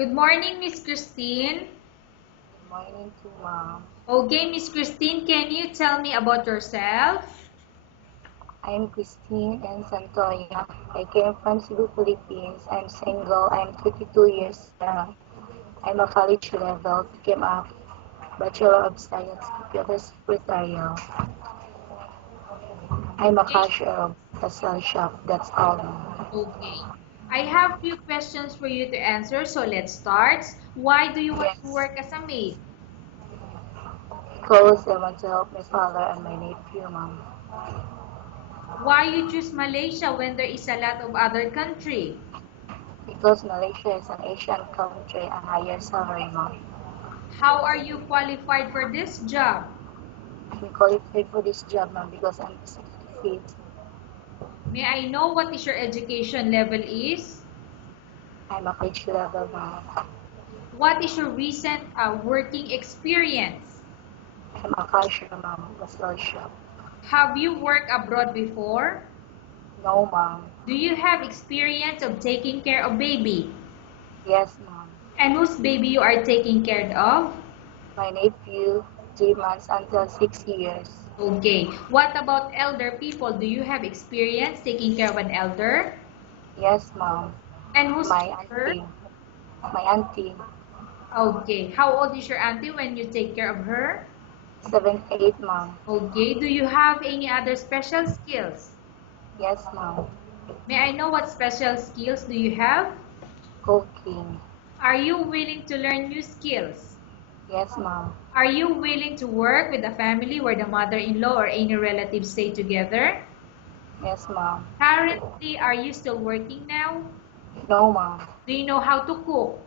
Good morning, Miss Christine. Good morning to mom. Okay, Miss Christine, can you tell me about yourself? I'm Christine and Santoya. I came from Cebu, Philippines. I'm single. I'm 22 years young. I'm a college level. Came up Bachelor of Science, Computer Secretarial. I'm a Okay. cashier of a cell shop. That's all. Okay. I have few questions for you to answer, so let's start. Why do you want to Yes. work as a maid? Because I want to help my father and my nephew, mom. Why you choose Malaysia when there is a lot of other country? Because Malaysia is an Asian country and higher salary, mom. How are you qualified for this job? I'm qualified for this job, mom, because I'm fit. May I know what is your education level is? I'm a college level, mom. What is your recent working experience? I'm a cashier, mom, of a cell shop. Have you worked abroad before? No, mom. Do you have experience of taking care of baby? Yes, mom. And whose baby you are taking care of? My nephew, 3 months until 6 years. Okay. What about elder people? Do you have experience taking care of an elder? Yes, mom. And who's My her? auntie. My auntie, Okay. How old is your auntie when you take care of her? 7, 8, mom. Okay. Do you have any other special skills? Yes, mom. May I know what special skills do you have? Cooking. Are you willing to learn new skills? Yes, mom. Are you willing to work with a family where the mother-in-law or any relatives stay together? Yes, mom. Currently, are you still working now? No, mom. Do you know how to cook?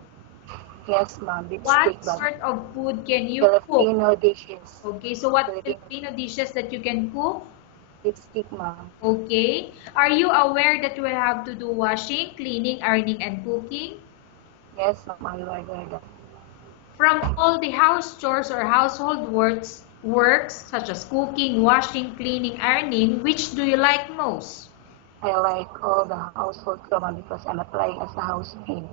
Yes, mom. With stick, What but sort of food can you cook? Filipino dishes. Okay, so what Filipino Filipino dishes that you can cook? with stick, mom. Okay. Are you aware that you will have to do washing, cleaning, ironing, and cooking? Yes, mom. I ordered that. From all the house chores or household works such as cooking, washing, cleaning, ironing, which do you like most? I like all the household command because I'm applying as a housemaid.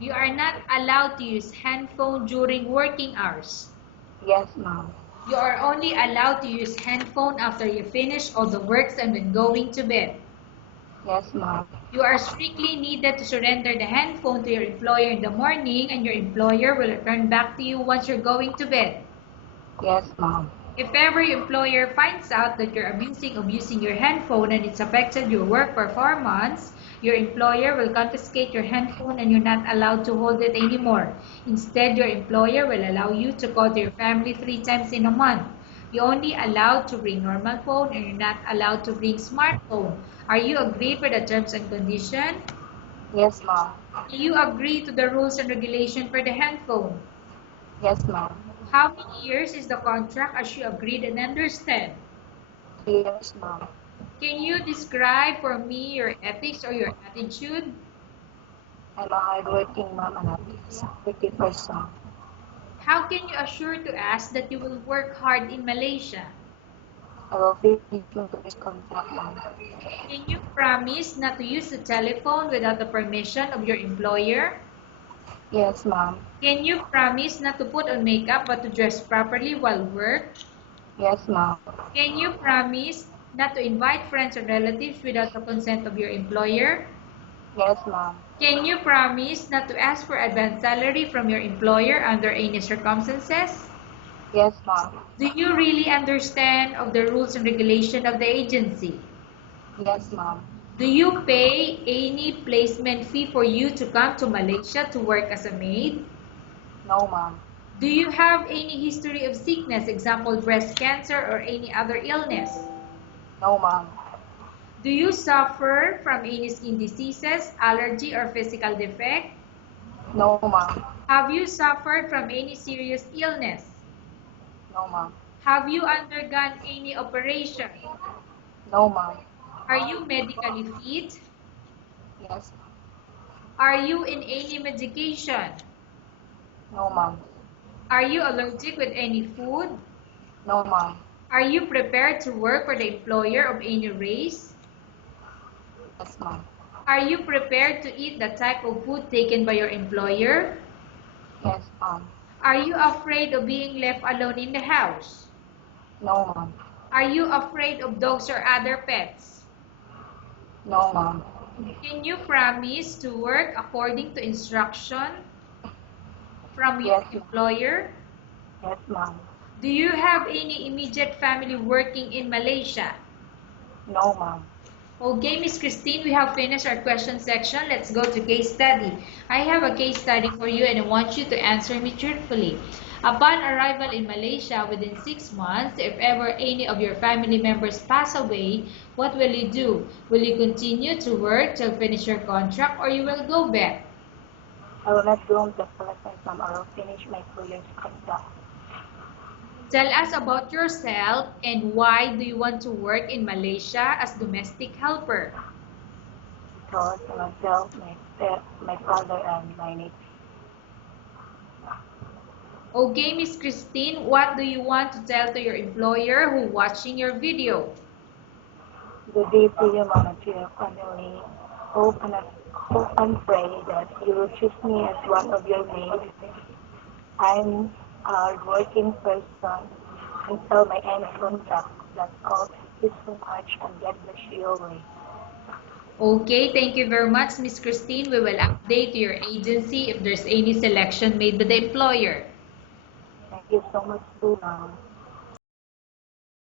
You are not allowed to use handphone during working hours. Yes, mom. You are only allowed to use handphone after you finish all the works and when going to bed. Yes, mom. You are strictly needed to surrender the handphone to your employer in the morning and your employer will return back to you once you're going to bed. Yes, mom. If ever your employer finds out that you're abusing of using your handphone and it's affected your work performance, your employer will confiscate your handphone and you're not allowed to hold it anymore. Instead, your employer will allow you to call to your family 3 times in a month. You're only allowed to bring normal phone and you're not allowed to bring smartphone. Are you agreed for the terms and condition? Yes, mom. Do you agree to the rules and regulation for the handphone? Yes, mom. How many years is the contract as you agreed and understand? 3 years, mom. Can you describe for me your ethics or your attitude? I'm a hardworking mom and a pretty person. How can you assure to us that you will work hard in Malaysia? I will finish my this contract, mom. Can you promise not to use the telephone without the permission of your employer? Yes, mom. Can you promise not to put on makeup but to dress properly while work? Yes, mom. Can you promise not to invite friends or relatives without the consent of your employer? Yes, mom. Can you promise not to ask for advance salary from your employer under any circumstances? Yes, mom. Do you really understand of the rules and regulation of the agency? Yes, mom. Do you pay any placement fee for you to come to Malaysia to work as a maid? No, mom. Do you have any history of sickness, example breast cancer or any other illness? No, mom. Do you suffer from any skin diseases, allergy or physical defect? No, mom. Have you suffered from any serious illness? No, mom. Have you undergone any operation? No, mom. Are you medically fit? Yes. Are you in any medication? No, mom. Are you allergic with any food? No, mom. Are you prepared to work for the employer of any race? Yes, mom. Are you prepared to eat the type of food taken by your employer? Yes, ma'am. Are you afraid of being left alone in the house? No, ma'am. Are you afraid of dogs or other pets? No, ma'am. Can you promise to work according to instruction from your Yes, ma'am. employer? Yes, ma'am. Do you have any immediate family working in Malaysia? No, ma'am. Okay, Miss Christine, we have finished our question section. Let's go to case study. I have a case study for you and I want you to answer me truthfully. Upon arrival in Malaysia within 6 months, if ever any of your family members pass away, what will you do? Will you continue to work till finish your contract or you will go back? I will not go the first ma'am. I will finish my 2 years contract Tell us about yourself and why do you want to work in Malaysia as domestic helper? because myself, my father, and my niece. Okay, Miss Christine, what do you want to tell to your employer who watching your video? Good day to you, Mama, to your family. Hope and pray that you will choose me as one of your maids. I'm a hardworking person until my end contract. That's all. Thank you so much and God bless you always. Okay, thank you very much, Miss Christine. We will update your agency if there's any selection made by the employer. Thank you so much too, Mom.